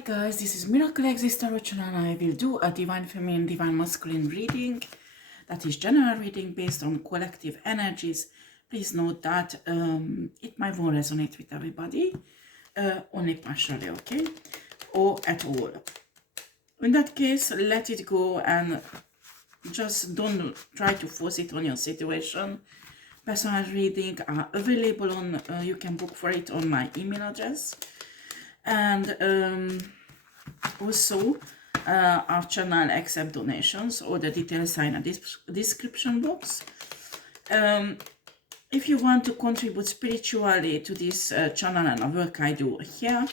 guys, this is miraclexistetarot channel. I will do a divine feminine, divine masculine reading. That is general reading based on collective energies. Please note that it might won't resonate with everybody, only partially, okay, or at all. In that case, let it go and just don't try to force it on your situation. Personal reading are available on, you can book for it on my email address. And also our channel accept donations, or the details are in the description box. If you want to contribute spiritually to this channel and the work I do here,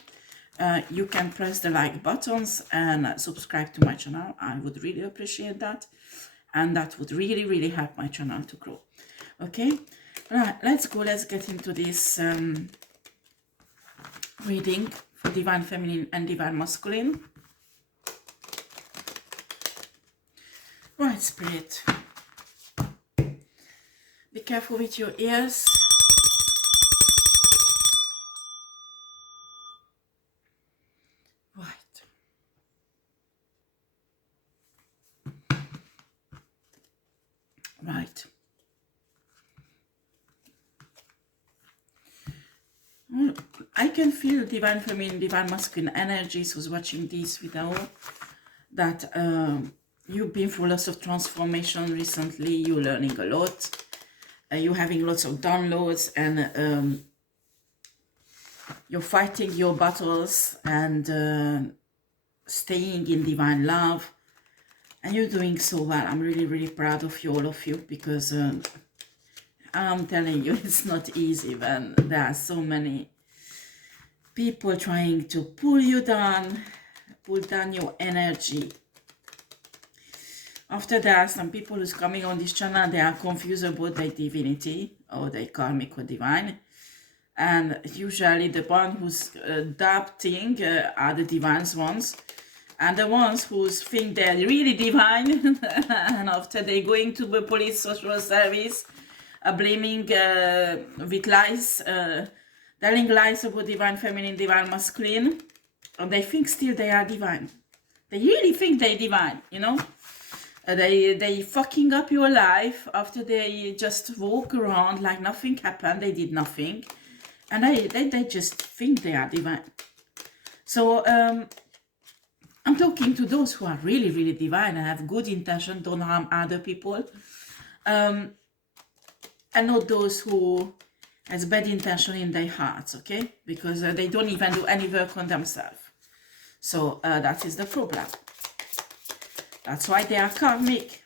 you can press the like buttons and subscribe to my channel. I would really appreciate that, and that would really help my channel to grow. Okay, right, let's get into this reading for divine feminine and divine masculine. Right, spirit, be careful with your ears. Right. Right. I can feel divine feminine, divine masculine energies who's watching this video, that you've been through lots of transformation recently. You're learning a lot, you're having lots of downloads, and you're fighting your battles and staying in divine love, and you're doing so well. I'm really proud of you, all of you, because I'm telling you, it's not easy when there are so many people trying to pull you down, pull down your energy. After that, some people who's coming on this channel, they are confused about their divinity or their karmic or divine. And usually the one who's doubting are the divine ones. And the ones who think they're really divine, and after they going to the police, social service, blaming with lies, telling lies about divine feminine, divine masculine, and they think still they are divine. They really think they're divine, you know. They fucking up your life after they just walk around like nothing happened. They did nothing, and they just think they are divine. So I'm talking to those who are really divine and have good intention, don't harm other people, and not those who has bad intention in their hearts, okay? Because they don't even do any work on themselves. So that is the problem. That's why they are karmic.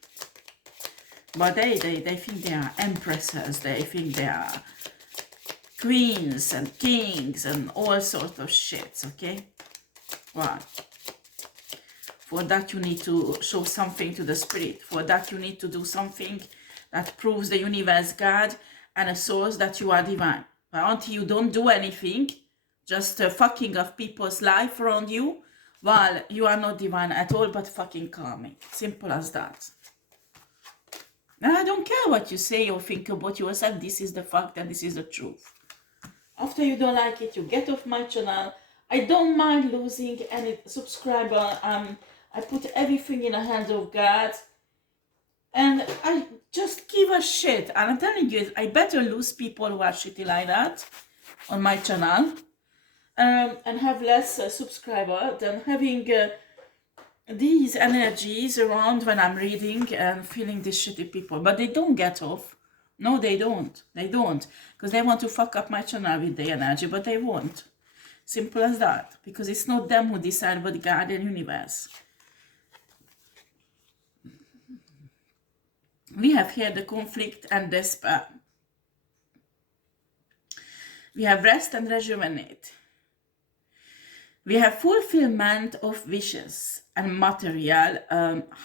But they think they are empresses, they think they are queens and kings and all sorts of shit, okay? Well, for that you need to show something to the spirit. For that you need to do something that proves the universe, God, and a source that you are divine. But until you don't do anything, just fucking of people's life around you, well, you are not divine at all, but fucking karmic. Simple as that. And I don't care what you say or think about yourself. This is the fact and this is the truth. After you don't like it, you get off my channel. I don't mind losing any subscriber. I put everything in the hands of God. And I just give a shit. And I'm telling you, I better lose people who are shitty like that on my channel. And have less subscriber than having these energies around when I'm reading and feeling these shitty people. But they don't get off. No, they don't. They don't. Because they want to fuck up my channel with their energy, but they won't. Simple as that. Because it's not them who decide, but God and universe. We have here the conflict and despair. We have rest and rejuvenate. We have fulfillment of wishes and material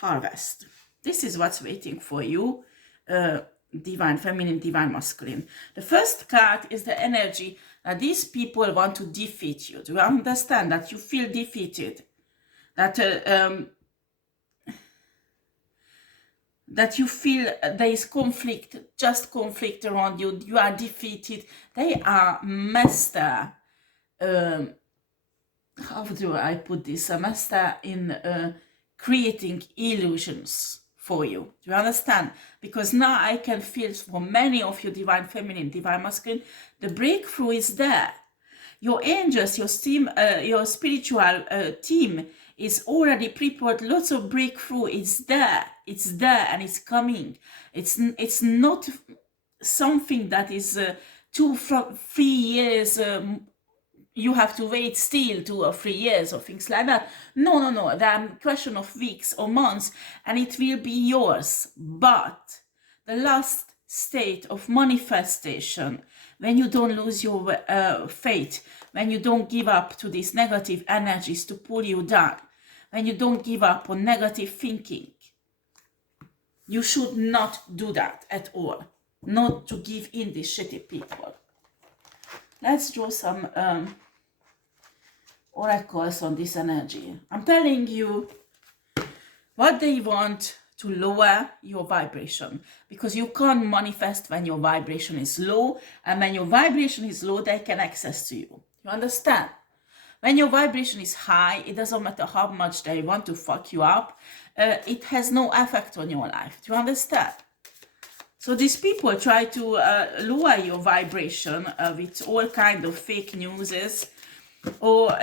harvest. This is what's waiting for you, divine feminine, divine masculine. The first card is the energy that these people want to defeat you. Do you understand that you feel defeated? That that you feel there is conflict, just conflict around you. You are defeated. They are master how do I put this? A master in creating illusions for you. Do you understand? Because now I can feel for many of you divine feminine, divine masculine, the breakthrough is there. Your angels, your spiritual team is already prepared. Lots of breakthrough is there. It's there and it's coming. It's not something that is 2-3 years. You have to wait still 2 or 3 years or things like that. No. There are question of weeks or months, and it will be yours. But the last state of manifestation, when you don't lose your faith, when you don't give up to these negative energies to pull you down, when you don't give up on negative thinking, you should not do that at all. Not to give in these shitty people. Let's draw some oracles on this energy. I'm telling you what they want to lower your vibration, because you can't manifest when your vibration is low, and when your vibration is low, they can access to you. You understand? When your vibration is high, it doesn't matter how much they want to fuck you up, it has no effect on your life. Do you understand? So these people try to lower your vibration with all kind of fake newses, or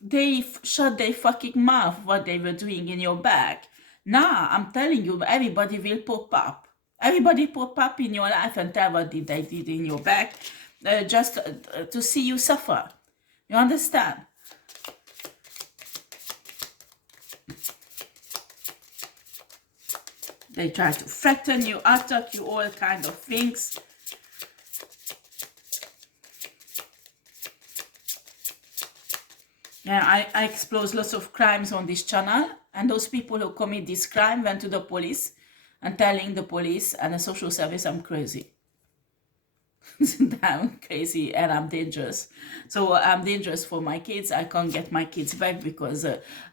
they shut their fucking mouth what they were doing in your back. Now, I'm telling you, everybody will pop up. Everybody pop up in your life and tell what they did in your back, just to see you suffer. You understand? They try to threaten you, attack you, all kind of things. Yeah, I expose lots of crimes on this channel, and those people who commit this crime went to the police and telling the police and the social service I'm crazy. I'm crazy and I'm dangerous. So I'm dangerous for my kids. I can't get my kids back because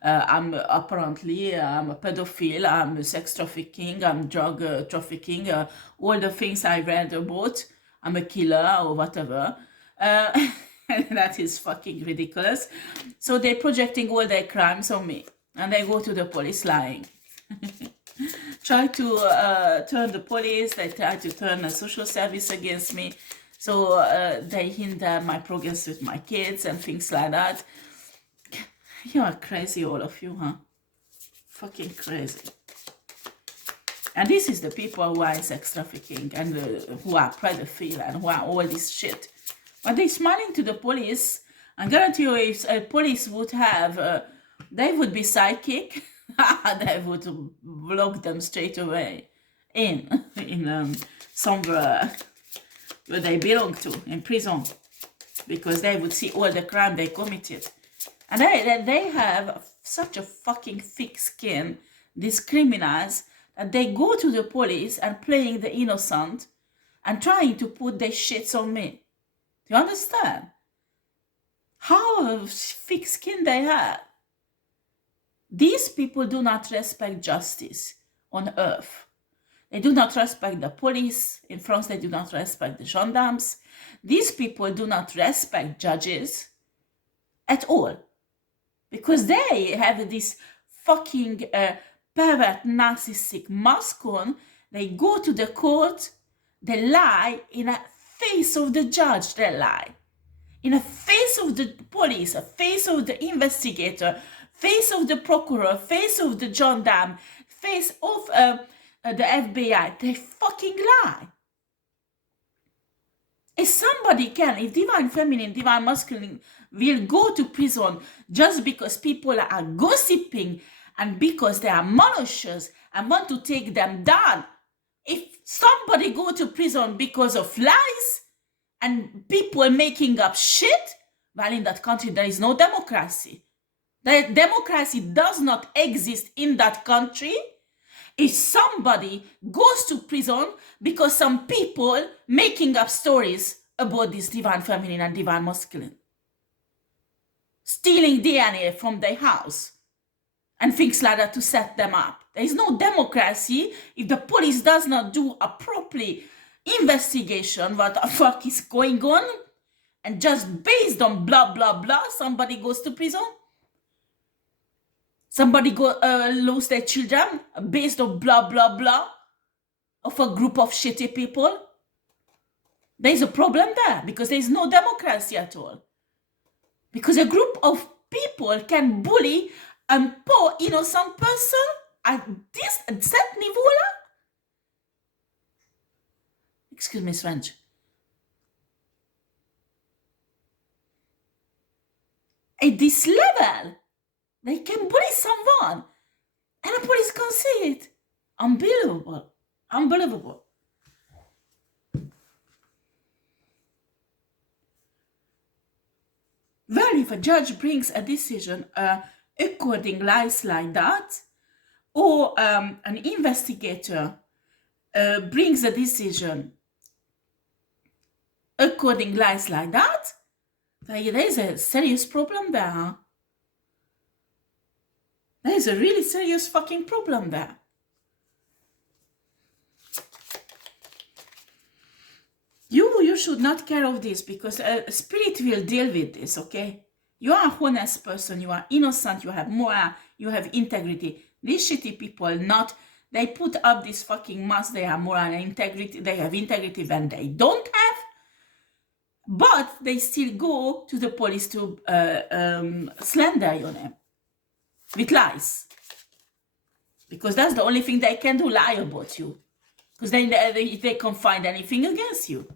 I'm apparently I'm a pedophile, I'm sex trafficking, I'm drug trafficking, all the things I read about. I'm a killer or whatever. That is fucking ridiculous. So they're projecting all their crimes on me, and they go to the police lying. Try to turn the police, they try to turn the social service against me. So they hinder my progress with my kids and things like that. You are crazy, all of you, huh? Fucking crazy. And this is the people who are in sex trafficking and who are pedophile and who are all this shit. But they're smiling to the police. I guarantee you, if police would have, they would be psychic. They would block them straight away in somewhere where they belong to, in prison, because they would see all the crime they committed. And they have such a fucking thick skin, these criminals, that they go to the police and playing the innocent and trying to put their shits on me. Do you understand? How thick skin they have. These people do not respect justice on earth. They do not respect the police. In France, they do not respect the gendarmes. These people do not respect judges at all. Because they have this fucking pervert, narcissistic mask on. They go to the court, they lie in the face of the judge, they lie. In the face of the police, the face of the investigator, face of the procurer, face of the gendarme, face of the FBI, they fucking lie. If somebody can, if divine feminine, divine masculine will go to prison just because people are gossiping and because they are malicious and want to take them down, if somebody go to prison because of lies and people making up shit, well, in that country there is no democracy. The democracy does not exist in that country if somebody goes to prison because some people making up stories about this divine feminine and divine masculine, stealing DNA from their house and things like that to set them up. There is no democracy if the police does not do a properly investigation what the fuck is going on, and just based on blah blah blah somebody goes to prison. Somebody lose their children based on blah, blah, blah of a group of shitty people. There's a problem there because there's no democracy at all. Because a group of people can bully a poor innocent person at that niveau-là. Excuse me, French. At this level, they can bully someone and the police can't see it. Unbelievable. Unbelievable. Well, if a judge brings a decision according lies like that, or an investigator brings a decision according lies like that, there's a serious problem there, huh? There's a really serious fucking problem there. You should not care of this because spirit will deal with this, okay? You are a honest person, you are innocent, you have moral, you have integrity. These shitty people they put up this fucking mask, they have moral and integrity, they have integrity when they don't have, but they still go to the police to slander your name with lies. Because that's the only thing they can do, lie about you. Because then they can't find anything against you.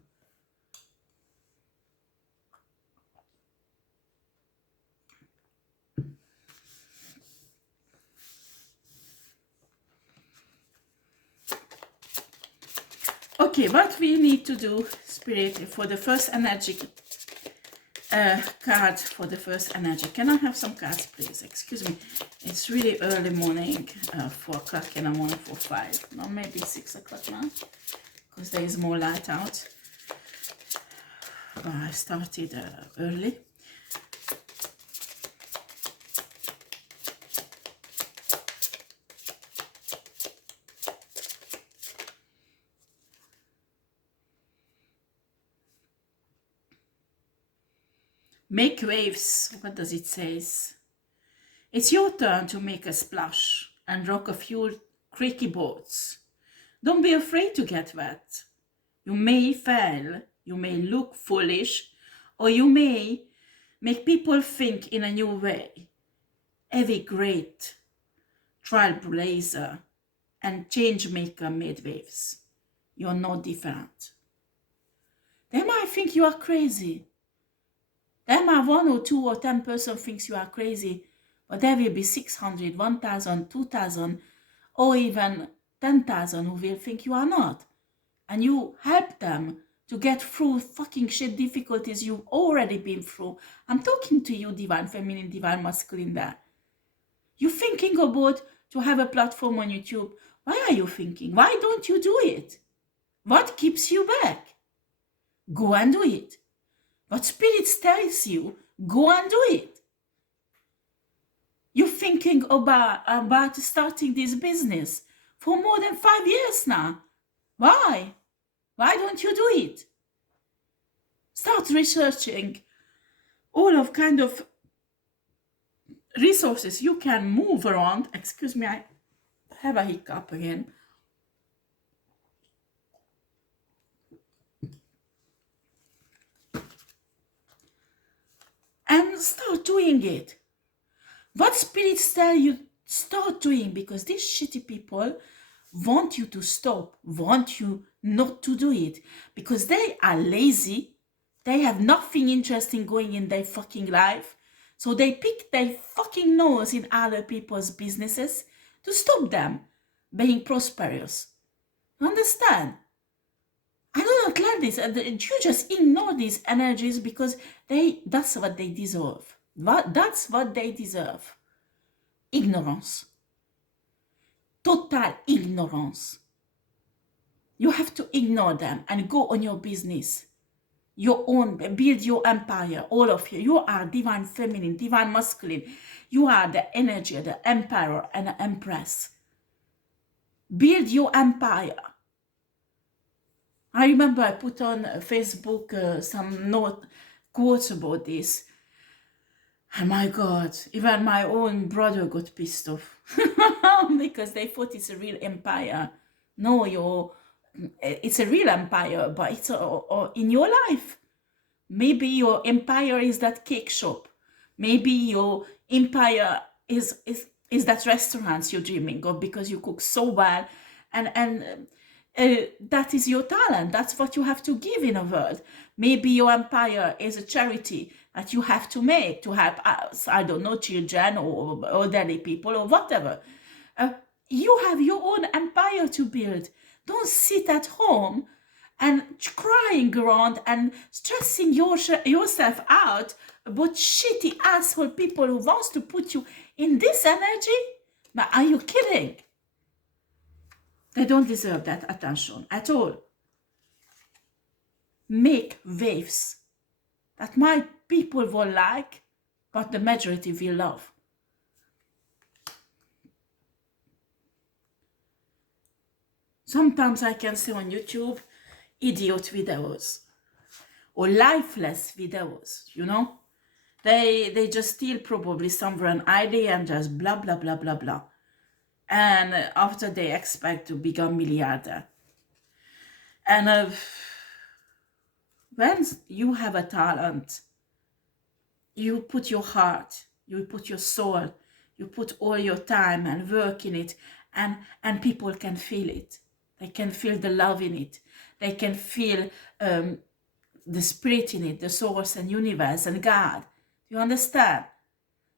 Okay, what we need to do, Spirit, for the first energy card, for the first energy. Can I have some cards, please? Excuse me. It's really early morning, 4 o'clock in the morning, 4, 5. No, maybe 6 o'clock now, because there is more light out. I started early. Make waves. What does it say? It's your turn to make a splash and rock a few creaky boats. Don't be afraid to get wet. You may fail, you may look foolish, or you may make people think in a new way. Every great trailblazer and change maker made waves. You're not different. They might think you are crazy. There might 1 or 2 or 10% thinks you are crazy, but there will be 600, 1,000, 2,000, or even 10,000 who will think you are not. And you help them to get through fucking shit difficulties you've already been through. I'm talking to you, divine feminine, divine masculine there. You're thinking about to have a platform on YouTube. Why are you thinking? Why don't you do it? What keeps you back? Go and do it. What Spirit tells you, go and do it. You're thinking about starting this business for more than 5 years now. Why? Why don't you do it? Start researching all of kind of resources you can move around. Excuse me, I have a hiccup again. And start doing it. What spirits tell you, start doing, because these shitty people want you to stop, want you not to do it, because they are lazy, they have nothing interesting going in their fucking life, so they pick their fucking nose in other people's businesses to stop them being prosperous. Understand? I do not like this. You just ignore these energies because that's what they deserve. That's what they deserve. Ignorance. Total ignorance. You have to ignore them and go on your business. Your own, build your empire, all of you. You are divine feminine, divine masculine. You are the energy, the emperor and the empress. Build your empire. I remember I put on Facebook some quotes about this. And my God, even my own brother got pissed off because they thought it's a real empire. No, it's a real empire, but it's in your life. Maybe your empire is that cake shop. Maybe your empire is that restaurant you're dreaming of because you cook so well, and that is your talent. That's what you have to give in a world. Maybe your empire is a charity that you have to make to help, I don't know, children or elderly people or whatever. You have your own empire to build. Don't sit at home and crying around and stressing yourself out about shitty asshole people who wants to put you in this energy. But are you kidding? They don't deserve that attention at all. Make waves that my people will like, but the majority will love. Sometimes I can see on YouTube idiot videos or lifeless videos, you know? They just steal probably somewhere an idea and just blah, blah, blah, blah, blah. And after they expect to become milliardaire. And when you have a talent, you put your heart, you put your soul, you put all your time and work in it, and people can feel it. They can feel the love in it. They can feel the spirit in it, the source and universe and God. You understand?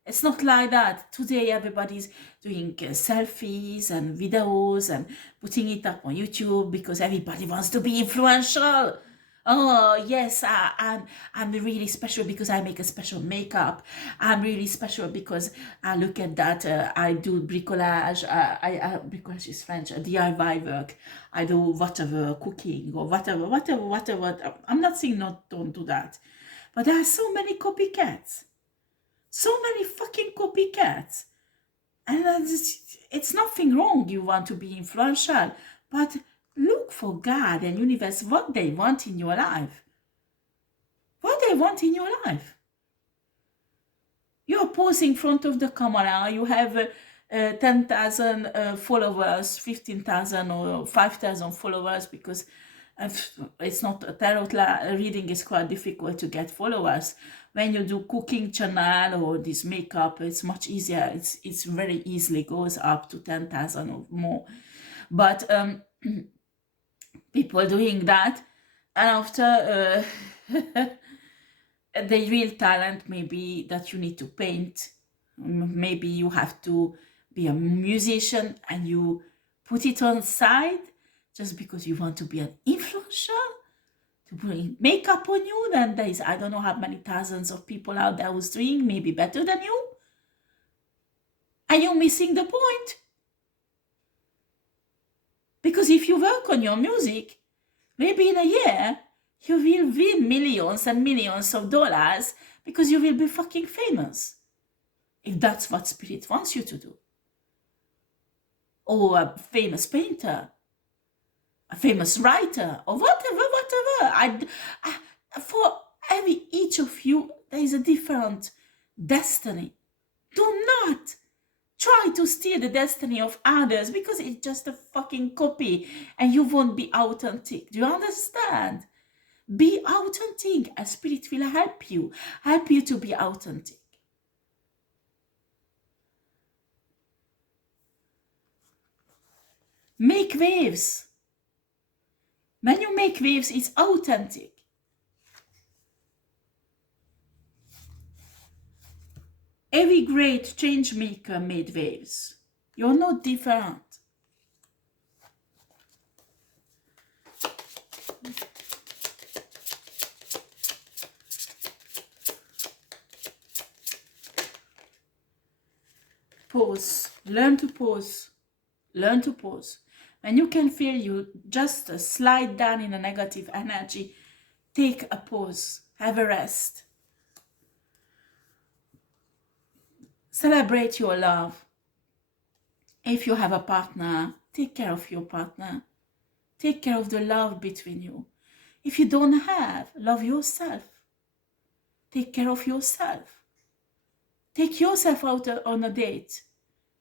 It's not like that. Today everybody's doing selfies and videos and putting it up on YouTube because everybody wants to be influential. Oh, yes, I'm really special because I make a special makeup. I'm really special because I look at that. I do bricolage. Bricolage is French, DIY work. I do whatever, cooking or whatever. I'm not saying don't do that. But there are so many copycats. So many fucking copycats. And it's nothing wrong. You want to be influential. But look for God and universe, what they want in your life. What they want in your life. You're posing in front of the camera. You have 10,000 followers, 15,000 or 5,000 followers because it's not a tarot reading is quite difficult to get followers. When you do cooking channel or this makeup, it's much easier. It's very easily goes up to 10,000 or more. But people doing that, and after the real talent maybe that you need to paint, maybe you have to be a musician and you put it on side just because you want to be an influencer, to bring makeup on you. Then there is, I don't know how many thousands of people out there who's doing maybe better than you, and you're missing the point. Because if you work on your music, maybe in a year, you will win millions and millions of dollars because you will be fucking famous. If that's what Spirit wants you to do. Or a famous painter, a famous writer, or whatever. For each of you, there is a different destiny. Do not try to steal the destiny of others because it's just a fucking copy and you won't be authentic. Do you understand? Be authentic and Spirit will help you to be authentic. Make waves. When you make waves, it's authentic. Every great change maker made waves. You're not different. Pause. Learn to pause. Learn to pause. When you can feel you just slide down in a negative energy, take a pause. Have a rest. Celebrate your love. If you have a partner, take care of your partner. Take care of the love between you. If you don't have, love yourself. Take care of yourself. Take yourself out on a date.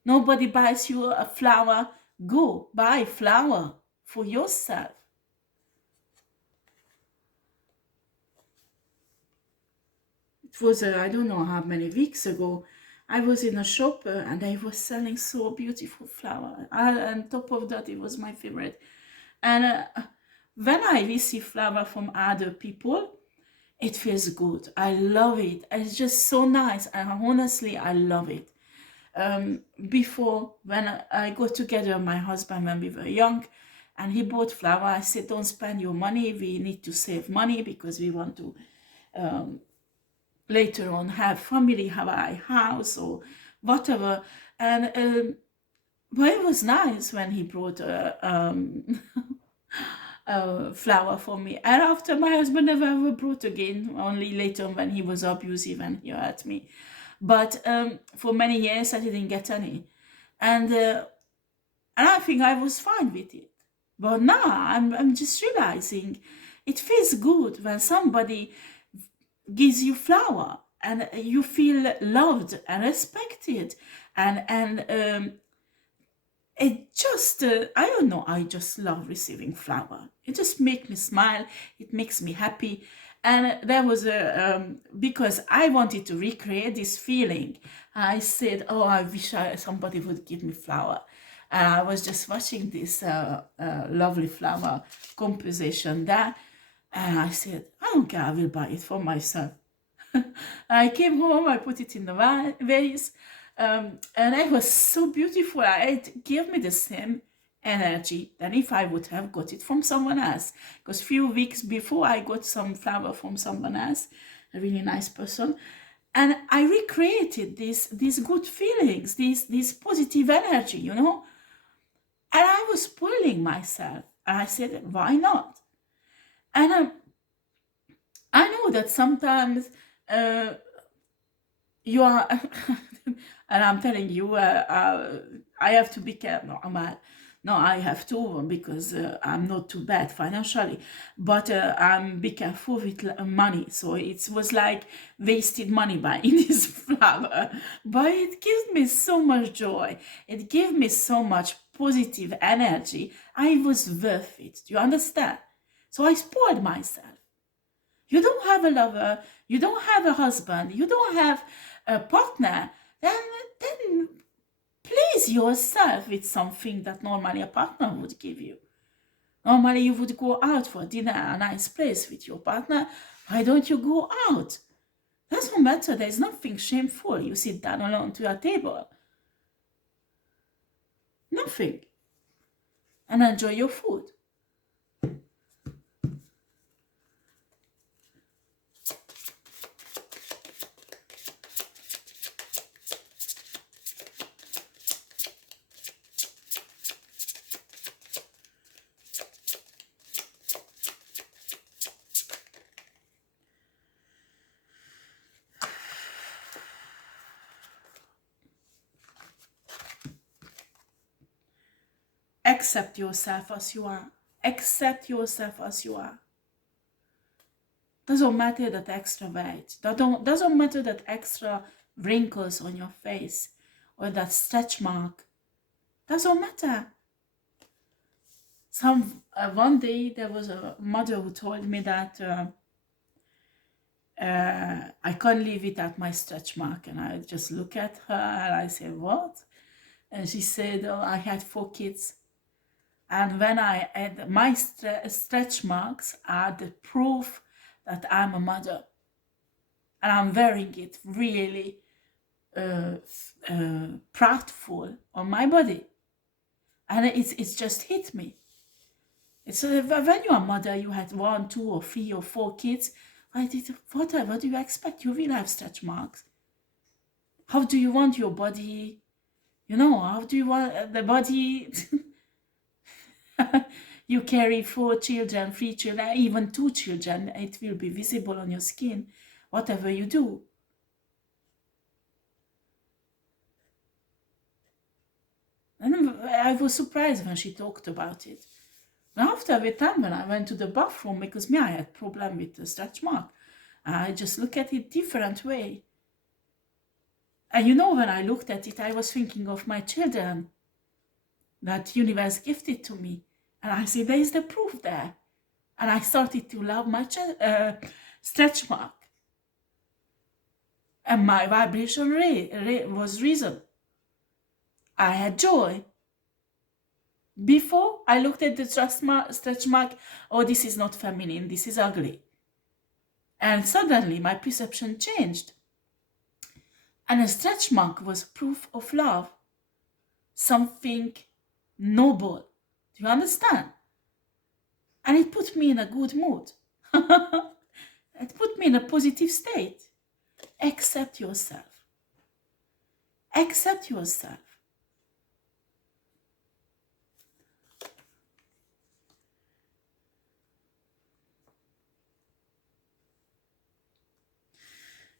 Nobody buys you a flower. Go buy flower for yourself. It was, I don't know how many weeks ago, I was in a shop and they were selling so beautiful flower. On top of that, it was my favorite. And when I receive flower from other people, it feels good. I love it. It's just so nice. And honestly, I love it. Before, when I got together with my husband when we were young, and he bought flower, I said, don't spend your money. We need to save money because we want to later on have family, have a house or whatever. And but it was nice when he brought a flower for me. And after, my husband never ever brought again, only later when he was abusive and he hurt me. But for many years I didn't get any. And I think I was fine with it. But now I'm just realizing it feels good when somebody gives you flower and you feel loved and respected, and it just I don't know, I just love receiving flower. It just makes me smile, it makes me happy. And there was a because I wanted to recreate this feeling, I said, oh, I wish somebody would give me flower. And I was just watching this lovely flower composition there. And I said, I don't care, I will buy it for myself. I came home, I put it in the vase, and it was so beautiful. It gave me the same energy than if I would have got it from someone else. Because a few weeks before, I got some flower from someone else, a really nice person, and I recreated these good feelings, this positive energy, you know. And I was spoiling myself. And I said, why not? And I know that sometimes you are, and I'm telling you, I have to be careful. No, I have to, because I'm not too bad financially, but I'm be careful with money. So it was like wasted money buying this flower, but it gives me so much joy. It gave me so much positive energy. I was worth it. Do you understand? So I spoiled myself. You don't have a lover, you don't have a husband, you don't have a partner, then please yourself with something that normally a partner would give you. Normally you would go out for dinner at a nice place with your partner. Why don't you go out? Doesn't matter, there's nothing shameful. You sit down alone to a table. Nothing. And enjoy your food. Accept yourself as you are. Accept yourself as you are. Doesn't matter that extra weight. Doesn't matter that extra wrinkles on your face or that stretch mark. Doesn't matter. One day there was a mother who told me that I can't live without my stretch mark, and I just look at her and I said, what? And she said, oh, I had 4 kids. And when I had my stretch marks are the proof that I'm a mother. And I'm wearing it really proudful on my body. And it's just hit me. It's when you're a mother, you had 1, 2, or 3, or 4 kids. What do you expect? You will have stretch marks. How do you want your body? You know, how do you want the body? You carry 4 children, 3 children, even 2 children, it will be visible on your skin, whatever you do. And I was surprised when she talked about it. And after every time when I went to the bathroom, because I had problem with the stretch mark, I just look at it different way. And you know, when I looked at it, I was thinking of my children that universe gifted to me. And I said, there is the proof there. And I started to love my stretch mark. And my vibration was risen. I had joy. Before, I looked at the stretch mark, oh, this is not feminine, this is ugly. And suddenly my perception changed. And a stretch mark was proof of love. Something noble. Do you understand? And it put me in a good mood. It put me in a positive state. Accept yourself. Accept yourself.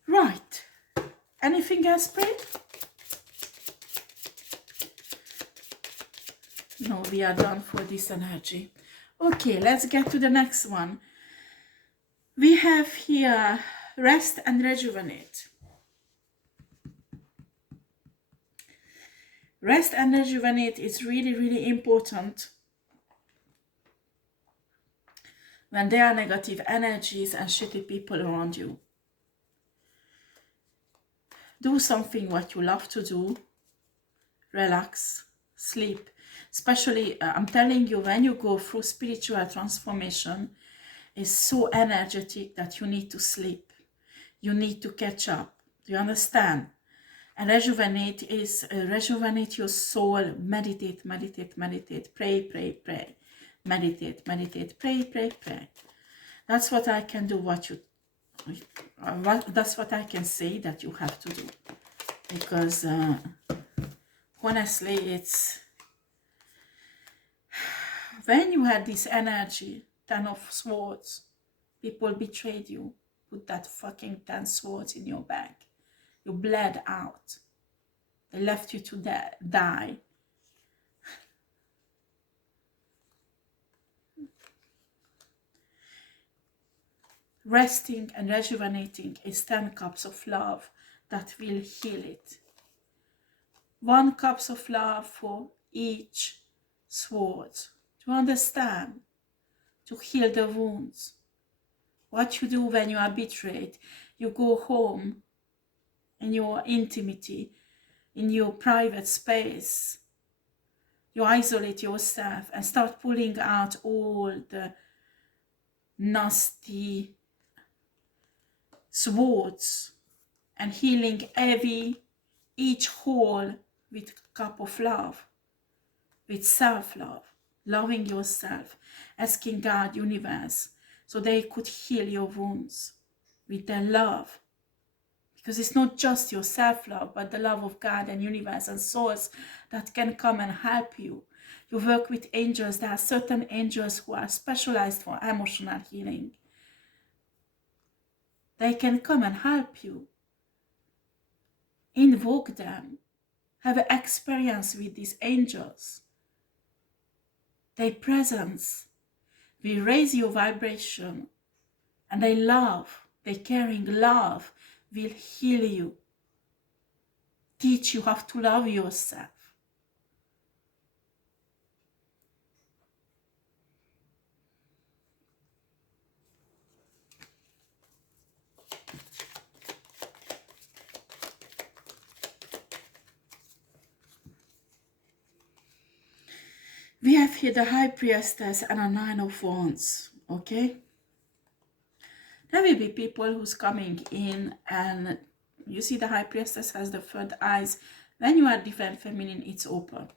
Right. Anything else, Pray? No, we are done for this energy. Okay, let's get to the next one. We have here rest and rejuvenate. Rest and rejuvenate is really, really important when there are negative energies and shitty people around you. Do something what you love to do. Relax, sleep. Especially, I'm telling you, when you go through spiritual transformation, it's so energetic that you need to sleep. You need to catch up. Do you understand? And rejuvenate is rejuvenate your soul. Meditate, meditate, meditate. Pray, pray, pray. Meditate, meditate. Pray, pray, pray. That's what I can do. That's what I can say that you have to do. Because honestly, it's when you had this energy, 10 of swords, people betrayed you. Put that fucking 10 swords in your bag. You bled out. They left you to die. Resting and rejuvenating is 10 cups of love that will heal it. 1 cup of love for each sword. To understand, to heal the wounds. What you do when you are betrayed, you go home in your intimacy, in your private space. You isolate yourself and start pulling out all the nasty swords and healing each hole with a cup of love, with self-love, loving yourself, asking God, universe, so they could heal your wounds with their love. Because it's not just your self-love, but the love of God and universe and source that can come and help you. You work with angels. There are certain angels who are specialized for emotional healing. They can come and help you. Invoke them. Have an experience with these angels. Their presence will raise your vibration, and their love, their caring love, will heal you. Teach you how to love yourself. We have here the High Priestess and a 9 of Wands, okay? There will be people who's coming in, and you see the High Priestess has the third eyes. When you are divine feminine, it's open.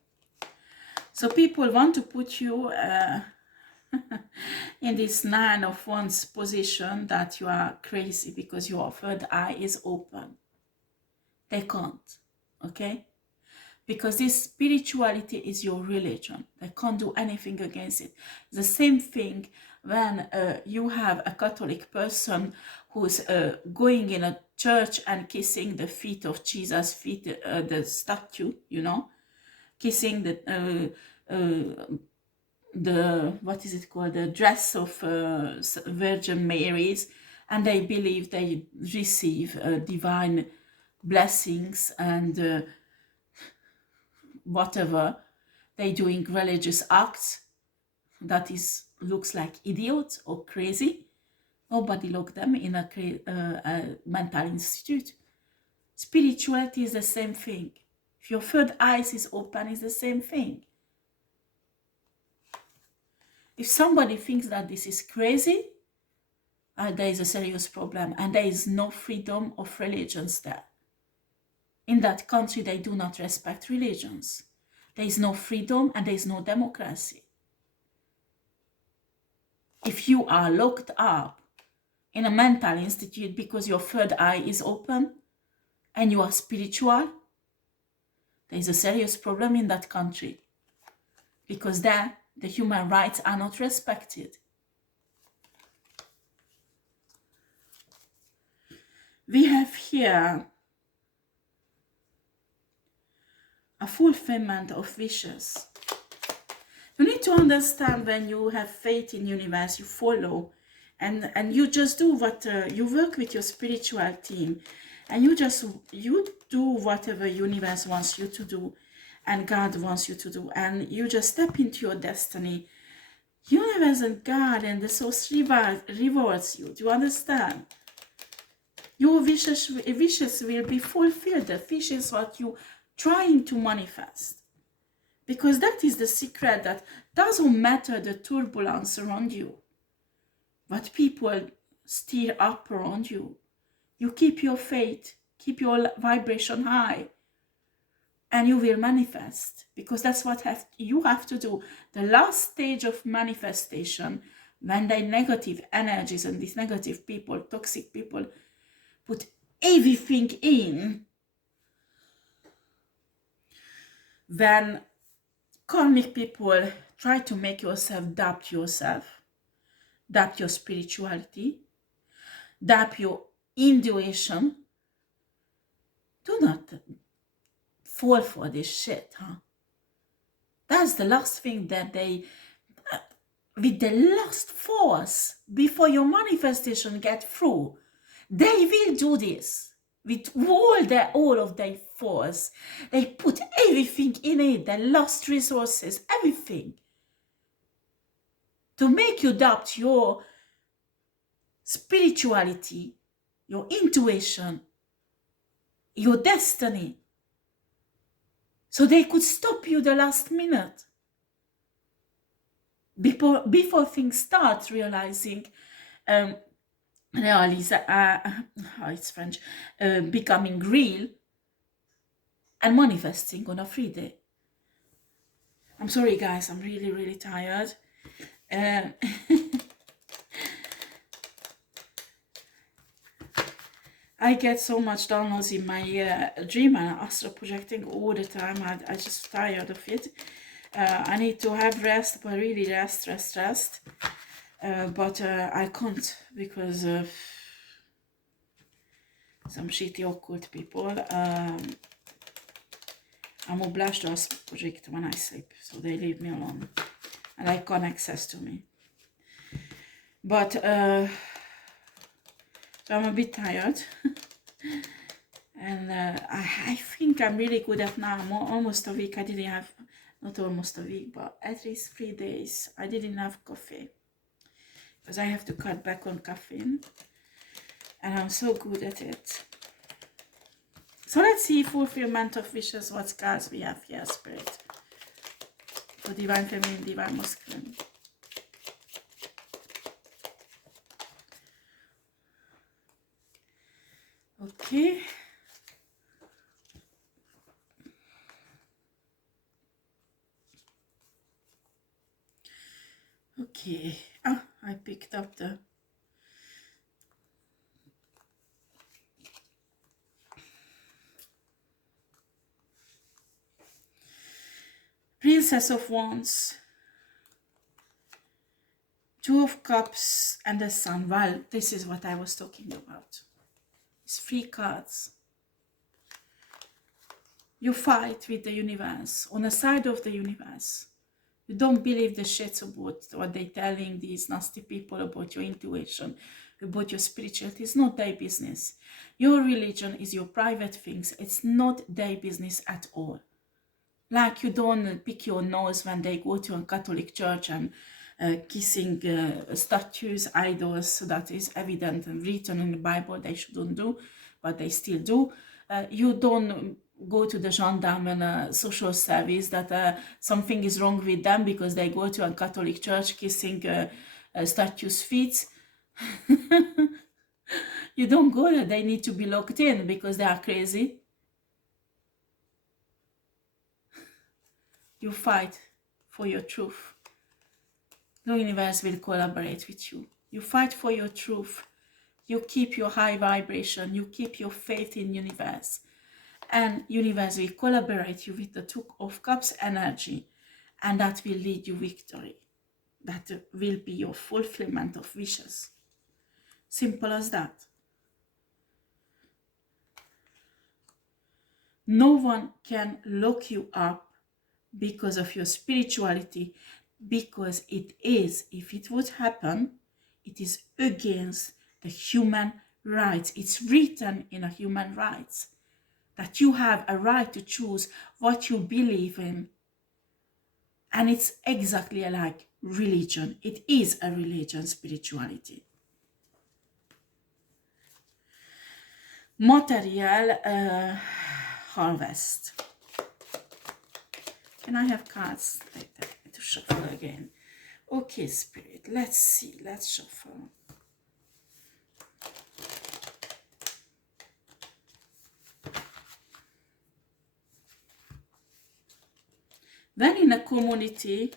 So people want to put you in this 9 of Wands position that you are crazy because your third eye is open. They can't, okay? Because this spirituality is your religion. They can't do anything against it. The same thing when you have a Catholic person who's going in a church and kissing the feet of Jesus, the statue, you know, kissing the what is it called, the dress of Virgin Mary's, and they believe they receive divine blessings and whatever. They doing religious acts that looks like idiot or crazy. Nobody locked them in a mental institute. Spirituality is the same thing. If your third eye is open, it's the same thing. If somebody thinks that this is crazy, there is a serious problem, and there is no freedom of religions there. In that country, they do not respect religions. There is no freedom and there is no democracy. If you are locked up in a mental institute because your third eye is open and you are spiritual, there is a serious problem in that country, because there the human rights are not respected. We have here a fulfillment of wishes. You need to understand, when you have faith in universe, you follow and you just do what you work with your spiritual team, and you do whatever universe wants you to do and God wants you to do, and you just step into your destiny. Universe and God and the source rewards you. Do you understand? Your wishes will be fulfilled. The wish is what you trying to manifest, because that is the secret. That doesn't matter the turbulence around you, what people stir up around you. You keep your faith, keep your vibration high, and you will manifest, because that's what you have to do. The last stage of manifestation, when the negative energies and these negative people, toxic people, put everything in, when karmic people try to make yourself, doubt your spirituality, doubt your intuition, do not fall for this shit, huh? That's the last thing that they, with the last force, before your manifestation get through, they will do this with all of their force. They put everything in it, the last resources, everything, to make you doubt your spirituality, your intuition, your destiny, so they could stop you the last minute, before things start realizing, it's French, becoming real and manifesting on a free day. I'm sorry guys, I'm really, really tired. I get so much downloads in my dream and astral projecting all the time. I just tired of it. I need to have rest, but really rest. But I can't, because of some shitty occult people. I'm obliged to astral project when I sleep, so they leave me alone and I can't access to me. But so I'm a bit tired. And I think I'm really good at now. Almost a week I didn't have, not almost a week, but at least 3 days I didn't have coffee, because I have to cut back on caffeine, and I'm so good at it. So let's see, fulfillment of wishes, what cards we have here, Spirit, for Divine Feminine, Divine Masculine. Okay. Okay. Ah, I picked up the Princess of Wands, Two of Cups, and the Sun. Well, this is what I was talking about. It's 3 cards. You fight with the universe, on the side of the universe. You don't believe the shit about what they're telling these nasty people about your intuition. about your spirituality. It's not their business. Your religion is your private things. It's not their business at all. Like you don't pick your nose when they go to a Catholic church and kissing statues, idols. So that is evident and written in the Bible they shouldn't do, but they still do. You don't go to the gendarme and social service that something is wrong with them because they go to a Catholic church kissing statues' feet. You don't go there. They need to be locked in because they are crazy. You fight for your truth. The universe will collaborate with you. You fight for your truth. You keep your high vibration. You keep your faith in universe. And universe will collaborate you with the Two of Cups energy. And that will lead you victory. That will be your fulfillment of wishes. Simple as that. No one can lock you up because of your spirituality, because it is, if it would happen, it is against the human rights. It's written in a human rights that you have a right to choose what you believe in. And it's exactly like religion. It is a religion, spirituality. Material harvest. Can I have cards like that to shuffle again? Okay, Spirit, let's see. Let's shuffle. When in a community,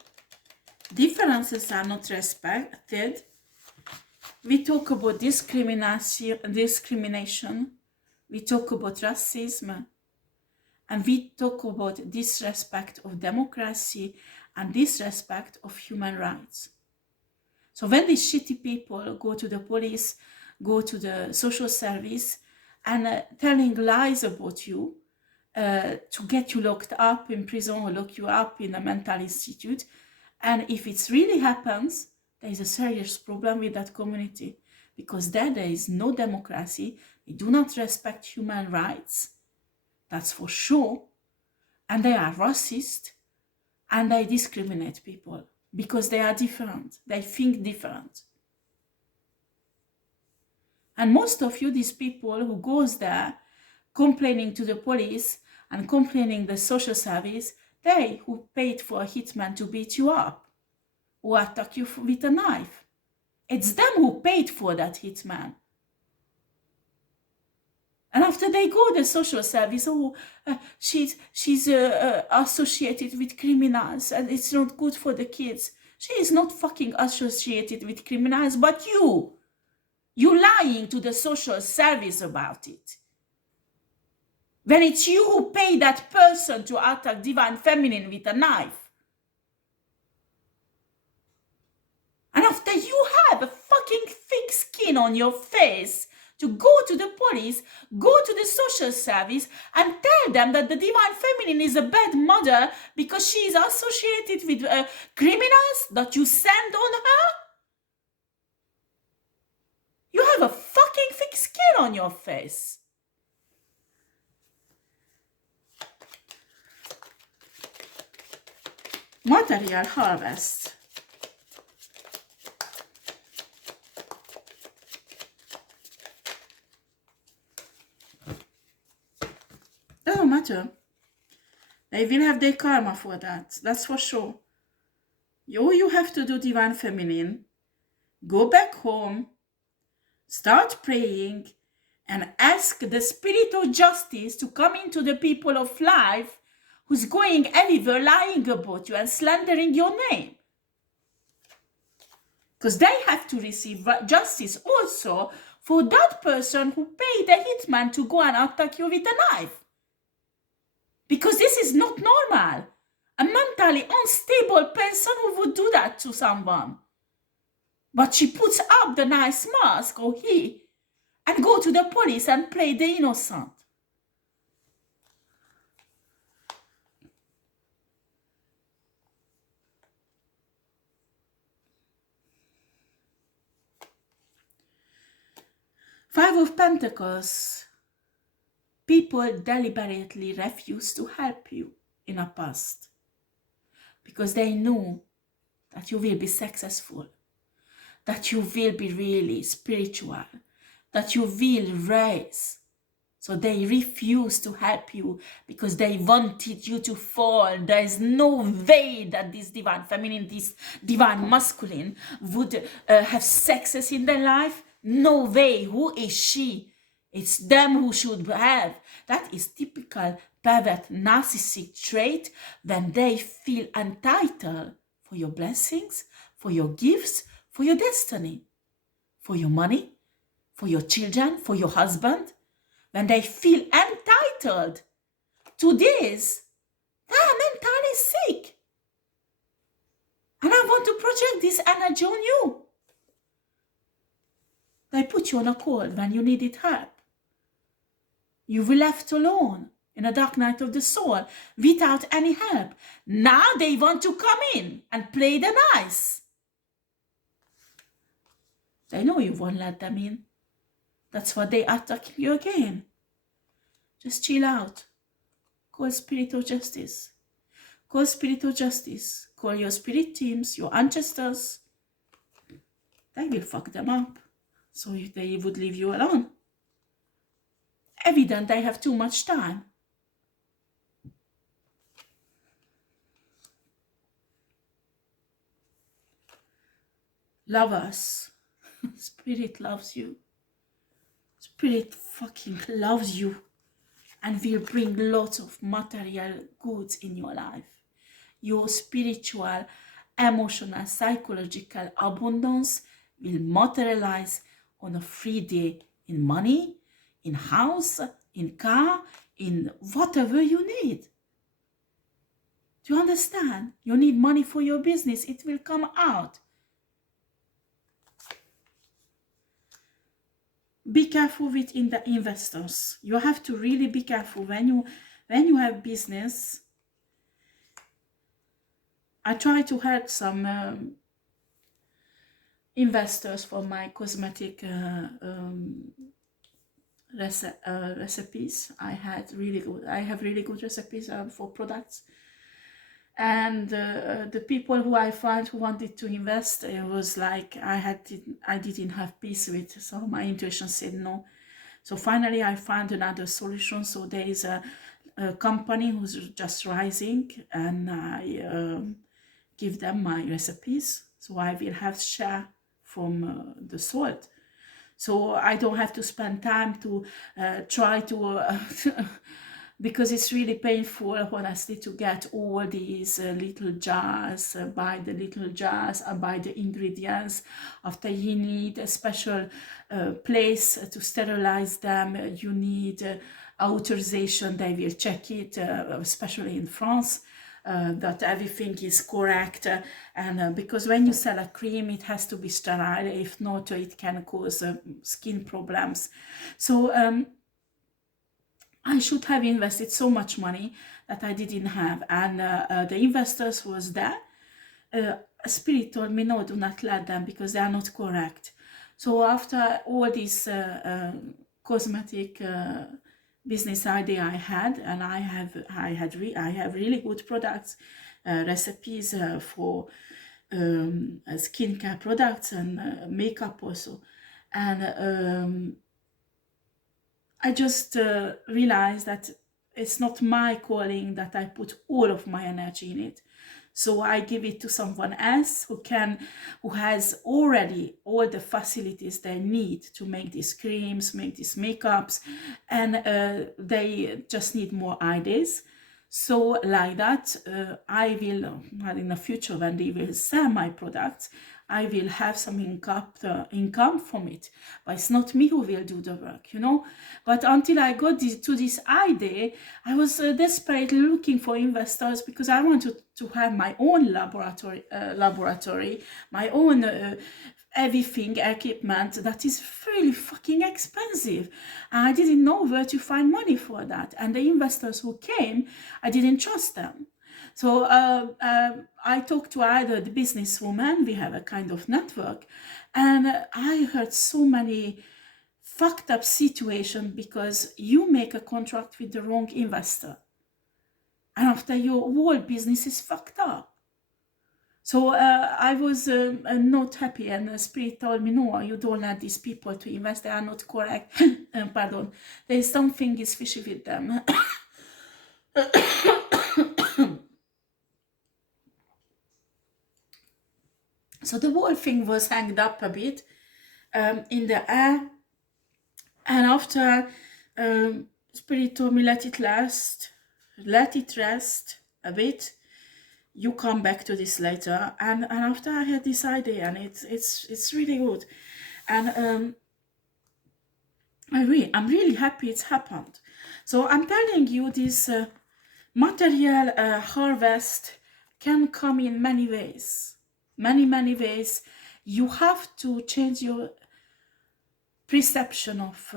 differences are not respected, we talk about discrimination, we talk about racism, and we talk about disrespect of democracy and disrespect of human rights. So when these shitty people go to the police, go to the social service and telling lies about you to get you locked up in prison or lock you up in a mental institute, and if it really happens, there is a serious problem with that community, because there is no democracy, they do not respect human rights, that's for sure, and they are racist, and they discriminate people because they are different, they think different. And most of you, these people who goes there complaining to the police and complaining the social service, they who paid for a hitman to beat you up, who attack you with a knife. It's them who paid for that hitman. And after they go to the social service, oh, she's associated with criminals and it's not good for the kids. She is not fucking associated with criminals, but you. You lying to the social service about it. When it's you who pay that person to attack divine feminine with a knife. And after you have a fucking thick skin on your face to go to the police, go to the social service and tell them that the divine feminine is a bad mother because she is associated with criminals that you send on her. You have a fucking thick skin on your face. Material harvest. Doesn't matter. They will have their karma for that. That's for sure. You have to do divine feminine. Go back home. Start praying. And ask the spirit of justice to come into the people of life who's going everywhere lying about you and slandering your name. Because they have to receive justice also for that person who paid the hitman to go and attack you with a knife. Because this is not normal. A mentally unstable person who would do that to someone. But she puts up the nice mask, or he, and go to the police and play the innocent. Five of Pentacles. People deliberately refuse to help you in the past because they know that you will be successful, that you will be really spiritual, that you will rise. So they refuse to help you because they wanted you to fall. There is no way that this divine feminine, this divine masculine would have success in their life. No way. Who is she? It's them who should have. That is typical pervert narcissistic trait when they feel entitled for your blessings, for your gifts, for your destiny, for your money, for your children, for your husband. When they feel entitled to this, they are mentally sick. And I want to project this energy on you. They put you on a cold when you needed help. You were left alone in a dark night of the soul without any help. Now they want to come in and play the nice. They know you won't let them in. That's why they attack you again. Just chill out. Call spirit of justice. Call spirit of justice. Call your spirit teams, your ancestors. They will fuck them up. So they would leave you alone. Evident they have too much time. Lovers. Spirit loves you. Spirit fucking loves you and will bring lots of material goods in your life. Your spiritual, emotional, psychological abundance will materialize on a free day in money, in house, in car, in whatever you need. Do you understand? You need money for your business. It will come out. Be careful with the investors. You have to really be careful when you have business. I try to help some investors for my cosmetic recipes. I have really good recipes for products. And the people who I found who wanted to invest, it was like I didn't have peace with, so my intuition said no. So finally I found another solution. So there is a company who's just rising, and I give them my recipes. So I will have share from the salt. So I don't have to spend time to try to because it's really painful, honestly, to get all these little jars, buy the little jars, buy the ingredients. After you need a special place to sterilize them, you need authorization. They will check it, especially in France, that everything is correct. And because when you sell a cream, it has to be sterile. If not, it can cause skin problems. So I should have invested so much money that I didn't have, and the investors was there. Spirit told me, no, do not let them because they are not correct. So after all this cosmetic business idea I had, and I have really good products, recipes for skincare products and makeup also, and I just realized that it's not my calling, that I put all of my energy in it. So I give it to someone else who has already all the facilities they need to make these creams, make these makeups, and they just need more ideas. So like that, I will, in the future when they will sell my products, I will have some income from it. But it's not me who will do the work, you know. But until I got to this idea, I was desperately looking for investors because I wanted to have my own laboratory, my own everything, equipment that is really fucking expensive. I didn't know where to find money for that. And the investors who came, I didn't trust them. So I talked to either the businesswoman, we have a kind of network, and I heard so many fucked up situation because you make a contract with the wrong investor. And after your whole business is fucked up. So I was not happy, and the spirit told me, no, you don't let these people to invest, they are not correct. Pardon, there is something is fishy with them. So the whole thing was hanged up a bit in the air, and after spirit told me, let it rest a bit, you come back to this later. And after I had this idea, and it's really good, and I'm really happy it's happened. So I'm telling you, this material harvest can come in many ways, many ways. You have to change your perception of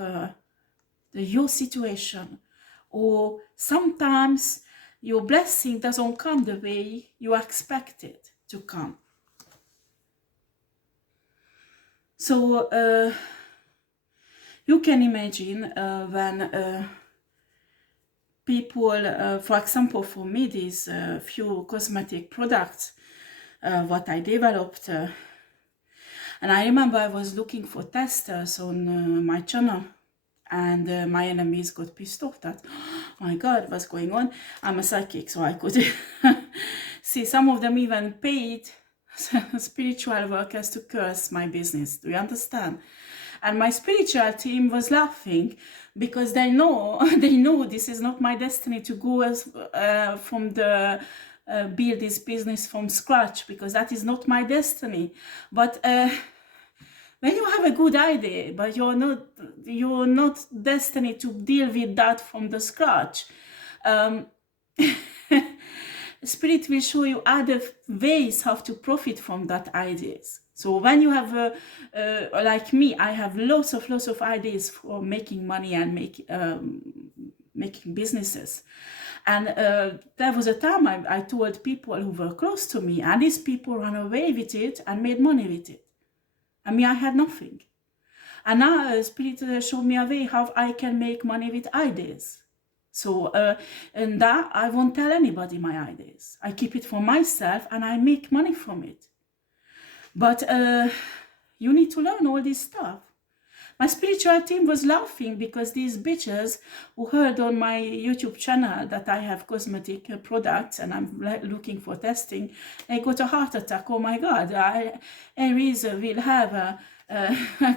your situation, or sometimes your blessing doesn't come the way you expect it to come. So you can imagine when people, for example, for me, these few cosmetic products, what I developed, and I remember I was looking for testers on my channel, and my enemies got pissed off that, oh my God, what's going on? I'm a psychic, so I could see some of them even paid spiritual workers to curse my business. Do you understand? And my spiritual team was laughing because they know this is not my destiny to go as from the build this business from scratch, because that is not my destiny. But when you have a good idea, but you're not destined to deal with that from the scratch, Spirit will show you other ways how to profit from that ideas. So when you have, like me, I have lots of ideas for making money and making businesses. And there was a time I told people who were close to me, and these people ran away with it and made money with it. I mean, I had nothing. And now Spirit showed me a way how I can make money with ideas. So, and that I won't tell anybody my ideas. I keep it for myself and I make money from it. But you need to learn all this stuff. My spiritual team was laughing because these bitches who heard on my YouTube channel that I have cosmetic products and I'm looking for testing, they got a heart attack. Oh my God, ARIES will have a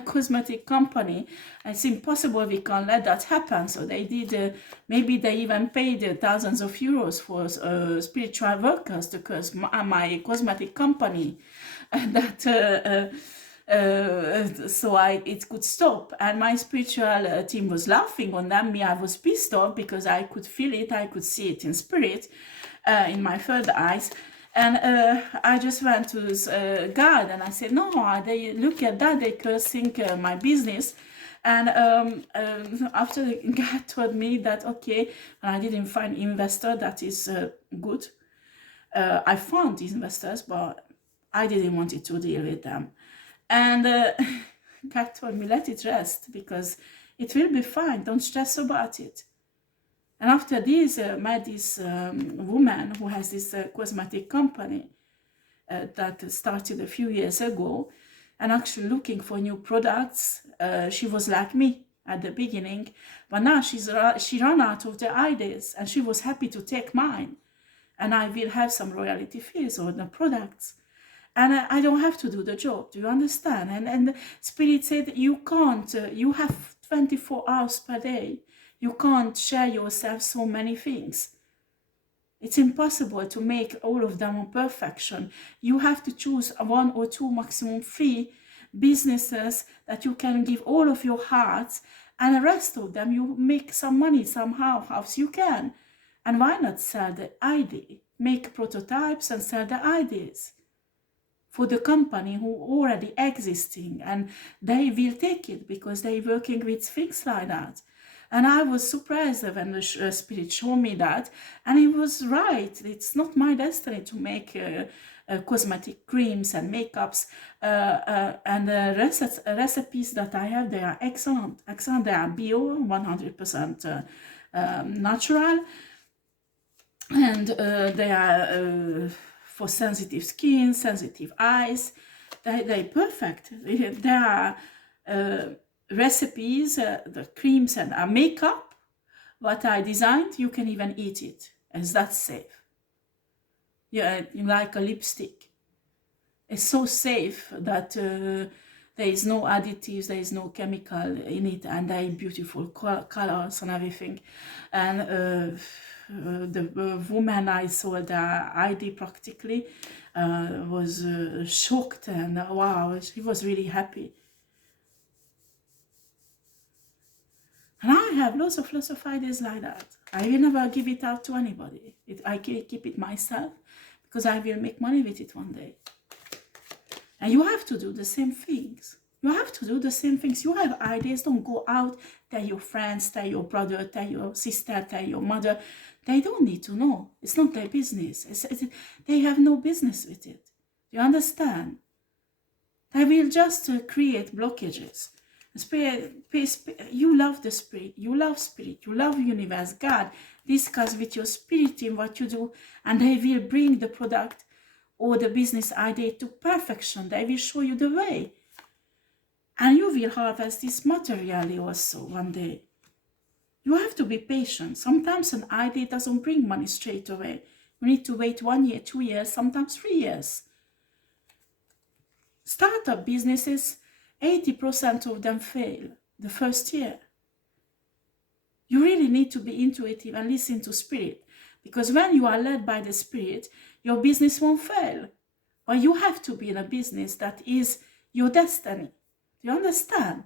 cosmetic company. It's impossible, we can't let that happen. So they did, maybe they even paid thousands of euros for spiritual workers to curse my cosmetic company. So it could stop. And my spiritual team was laughing on them. Me, I was pissed off because I could feel it, I could see it in spirit, in my third eyes. And I just went to God and I said, no, they look at that, they cursing my business. And after God told me that, okay, and I didn't find investor that is good. I found these investors, but I didn't want it to deal with them. And God told me, let it rest, because it will be fine, don't stress about it. And after this, I met this woman who has this cosmetic company that started a few years ago, and actually looking for new products. She was like me at the beginning, but now she ran out of the ideas, and she was happy to take mine. And I will have some royalty fees on the products. And I don't have to do the job, do you understand? And Spirit said, you can't, you have 24 hours per day. You can't share yourself so many things. It's impossible to make all of them on perfection. You have to choose 1 or 2, maximum 3 businesses that you can give all of your heart, and the rest of them you make some money somehow, as you can. And why not sell the idea? Make prototypes and sell the ideas for the company who already existing, and they will take it because they're working with things like that. And I was surprised when the Spirit showed me that, and he was right. It's not my destiny to make cosmetic creams and makeups, and the recipes that I have, they are excellent. Excellent. They are bio, 100% natural, and they are for sensitive skin, sensitive eyes. They're perfect. There are recipes, the creams and makeup, what I designed, you can even eat it, as that's safe. Yeah, like a lipstick. It's so safe that there is no additives, there is no chemical in it, and they beautiful colors and everything. And the woman I saw the ID practically was shocked, and wow, she was really happy. And I have lots of ideas like that. I will never give it out to anybody. I keep it myself, because I will make money with it one day. And you have to do the same things. You have to do the same things. You have ideas, don't go out, tell your friends, tell your brother, tell your sister, tell your mother. They don't need to know. It's not their business. They have no business with it. You understand? They will just create blockages. Spirit, you love the spirit, you love universe, God. Discuss with your spirit team what you do, and they will bring the product or the business idea to perfection. They will show you the way, and you will harvest this materially also one day. You have to be patient. Sometimes an idea doesn't bring money straight away. You need to wait 1 year, 2 years, sometimes 3 years. Startup businesses, 80% of them fail the first year. You really need to be intuitive and listen to spirit, because when you are led by the spirit, your business won't fail. But you have to be in a business that is your destiny. Do you understand?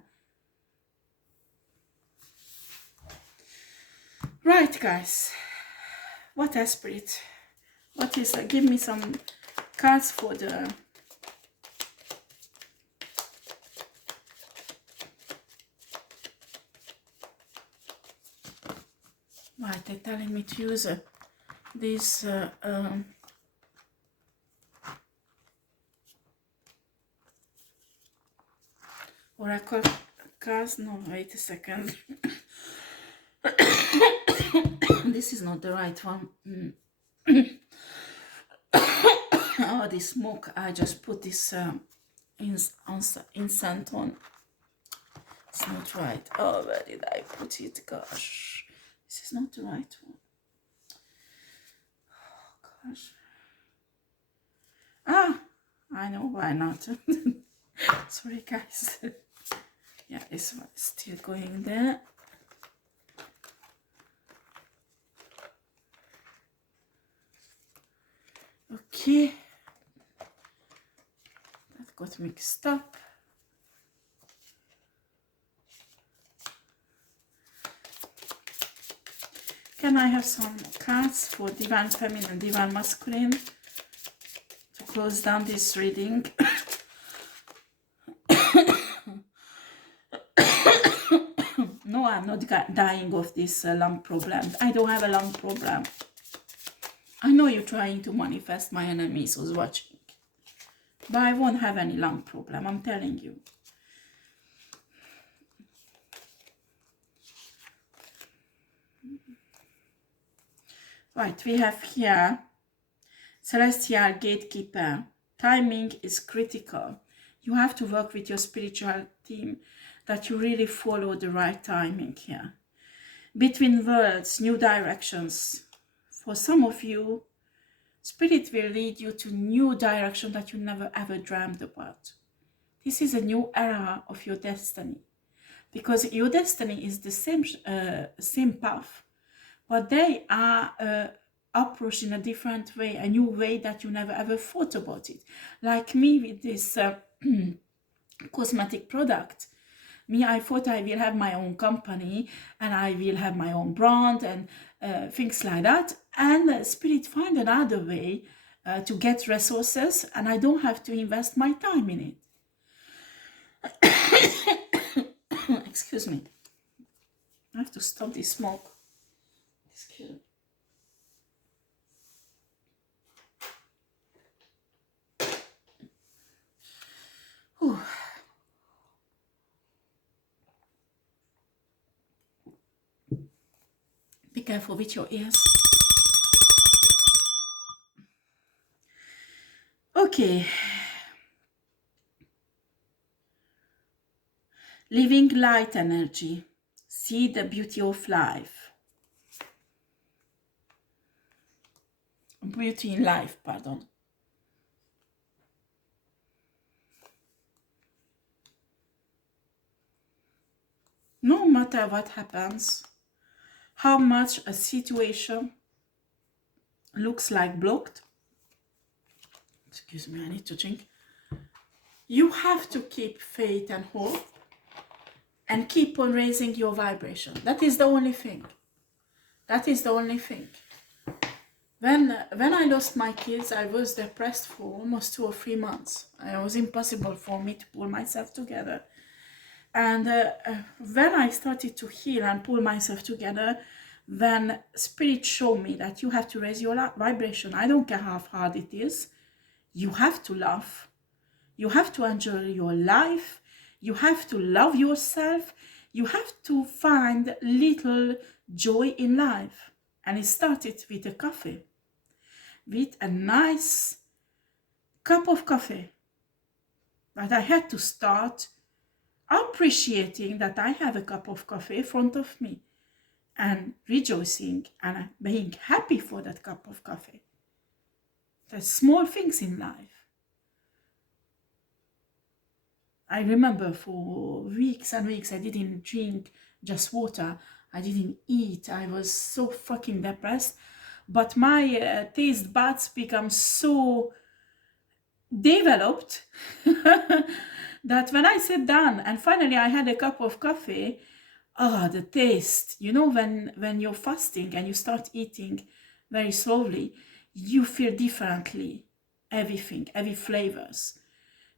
Right, guys. What is spirit? What is give me some cards for the right, they're telling me to use this oracle cards. No, wait a second. This is not the right one. Oh, this smoke. I just put this incense on. It's not right. Oh, where did I put it? Gosh. This is not the right one. Oh, gosh. Ah, I know why not. Sorry, guys. Yeah, this one is still going there. Okay. That got mixed up. Can I have some cards for Divine Feminine and Divine Masculine to close down this reading? No, I'm not dying of this lung problem. I don't have a lung problem. I know you're trying to manifest my enemies who's watching, but I won't have any lung problem, I'm telling you. Right, we have here Celestial Gatekeeper. Timing is critical. You have to work with your spiritual team that you really follow the right timing here. Between worlds, new directions. For some of you, Spirit will lead you to new direction that you never ever dreamed about. This is a new era of your destiny, because your destiny is the same path, but they are approached in a different way, a new way that you never ever thought about it. Like me with this cosmetic product. Me, I thought I will have my own company and I will have my own brand and things like that. And Spirit find another way to get resources, and I don't have to invest my time in it. Excuse me. I have to stop this smoke. Excuse me. careful with your ears. Okay. Living light energy. See the beauty of life. Beauty in life, pardon. No matter what happens, how much a situation looks like blocked, excuse me, I need to drink, you have to keep faith and hope and keep on raising your vibration. That is the only thing. That is the only thing. When I lost my kids, I was depressed for almost 2 or 3 months. It was impossible for me to pull myself together. And when I started to heal and pull myself together, then Spirit showed me that you have to raise your vibration. I don't care how hard it is. You have to laugh. You have to enjoy your life. You have to love yourself. You have to find little joy in life. And it started with a coffee. With a nice cup of coffee. But I had to start appreciating that I have a cup of coffee in front of me. And rejoicing and being happy for that cup of coffee. The small things in life. I remember for weeks and weeks I didn't drink just water. I didn't eat. I was so fucking depressed. But my taste buds become so developed that when I sat down and finally I had a cup of coffee, oh, the taste, you know, when you're fasting and you start eating very slowly, you feel differently, everything, every flavors.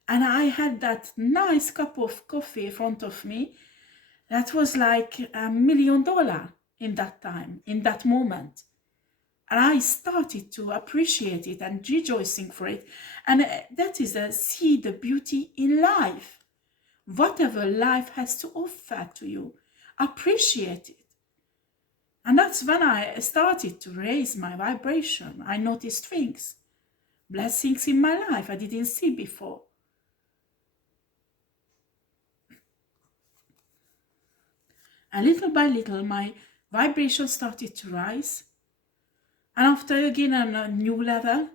And I had that nice cup of coffee in front of me that was like $1 million in that time, in that moment. And I started to appreciate it and rejoicing for it. And that is see the beauty in life. Whatever life has to offer to you, appreciate it. And that's when I started to raise my vibration. I noticed things, blessings in my life I didn't see before. And little by little, my vibration started to rise. And after again on a new level,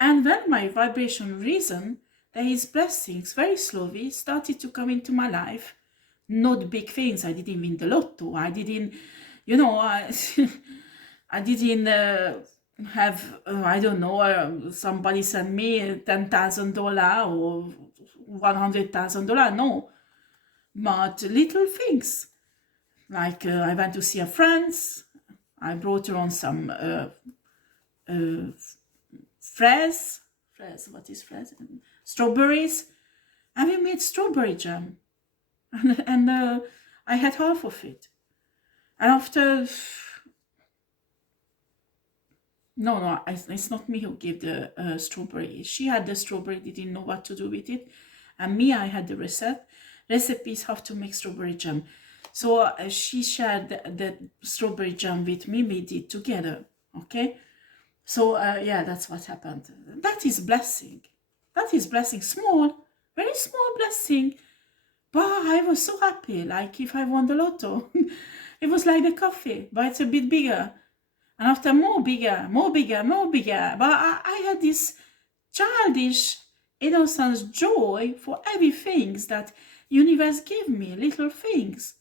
and when my vibration risen, these blessings very slowly started to come into my life. Not big things. I didn't win the lotto. I didn't, you know, I didn't have, I don't know, somebody sent me $10,000 or $100,000. No, but little things. Like I went to see a friend. I brought her on some fraise. What is fraise? Strawberries. And we made strawberry jam. And I had half of it. And after... No, it's not me who gave the strawberry. She had the strawberry, didn't know what to do with it. And me, I had the recipes how to make strawberry jam. So she shared the strawberry jam with me. We did together. Okay? So yeah, that's what happened. That is blessing. That is blessing. Small, very small blessing. But I was so happy, like if I won the lotto. It was like the coffee, but it's a bit bigger. And after more bigger. But I had this childish innocence joy for everything that universe gave me, little things.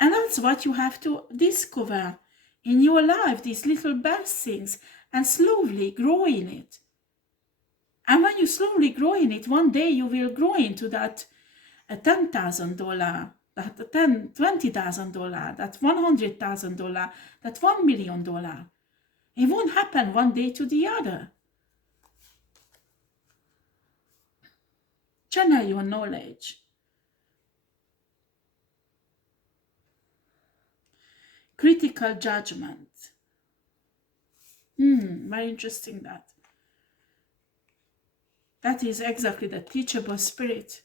And that's what you have to discover in your life, these little blessings, and slowly grow in it. And when you slowly grow in it, one day you will grow into that $10,000, that $20,000, that $100,000, that $1 million. It won't happen one day to the other. Channel your knowledge. Critical judgment. Very interesting that. That is exactly the teachable spirit.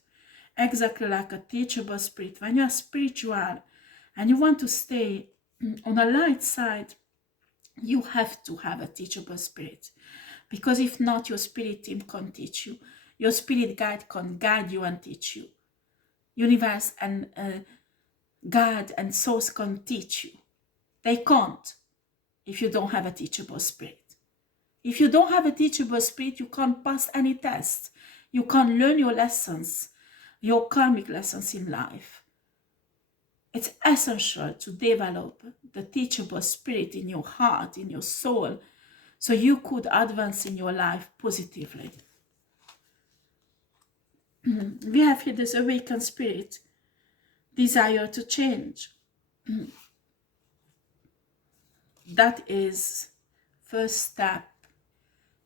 exactly like a teachable spirit. When you are spiritual and you want to stay on a light side, you have to have a teachable spirit, because if not, your spirit team can't teach you. Your spirit guide can't guide you and teach you. Universe and God and source can't teach you. They can't if you don't have a teachable spirit. If you don't have a teachable spirit, you can't pass any test. You can't learn your lessons, your karmic lessons in life. It's essential to develop the teachable spirit in your heart, in your soul, so you could advance in your life positively. We have here this awakened spirit, desire to change. That is first step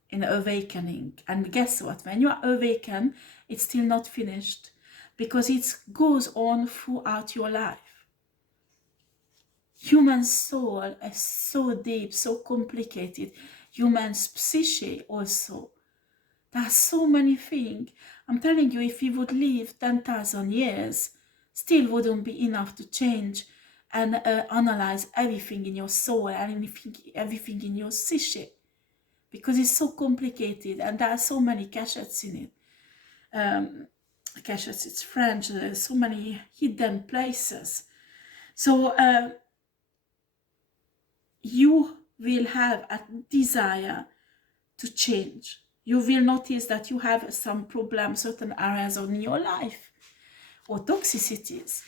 in awakening. And guess what? When you are awakened, it's still not finished, because it goes on throughout your life. Human soul is so deep, so complicated. Human psyche also. There are so many things. I'm telling you, if we would live 10,000 years, still wouldn't be enough to change and analyze everything in your soul and everything in your psyche, because it's so complicated and there are so many cachettes in it. Cachettes, it's French. There's so many hidden places. So you will have a desire to change. You will notice that you have some problems, certain areas in your life or toxicities.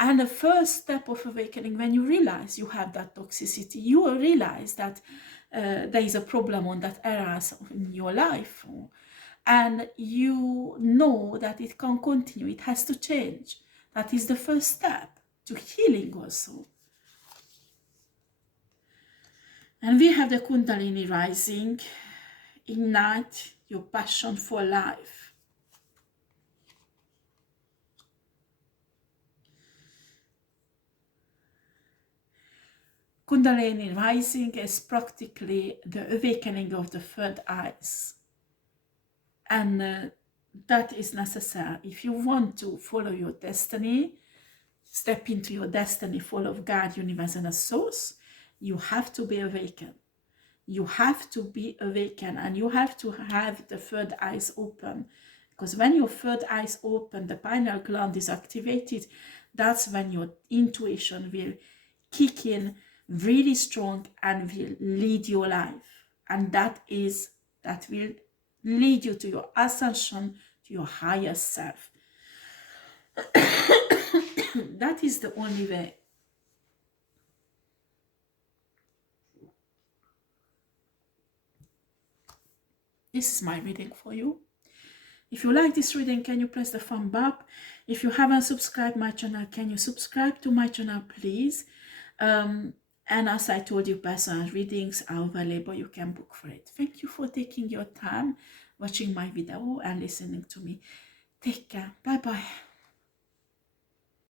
And the first step of awakening, when you realize you have that toxicity, you will realize that there is a problem on that areas in your life. And you know that it can't continue, it has to change. That is the first step to healing also. And we have the Kundalini rising. Ignite your passion for life. Kundalini rising is practically the awakening of the third eyes. And that is necessary. If you want to follow your destiny, step into your destiny full of God, universe, and a source, you have to be awakened. You have to be awakened, and you have to have the third eyes open. Because when your third eyes open, the pineal gland is activated. That's when your intuition will kick in really strong and will lead your life. And that will lead you to your ascension, to your higher self. That is the only way. This is my reading for you. If you like this reading, can you press the thumb up? If you haven't subscribed my channel, can you subscribe to my channel, please? And as I told you, personal readings are available. You can book for it. Thank you for taking your time watching my video and listening to me. Take care. Bye-bye.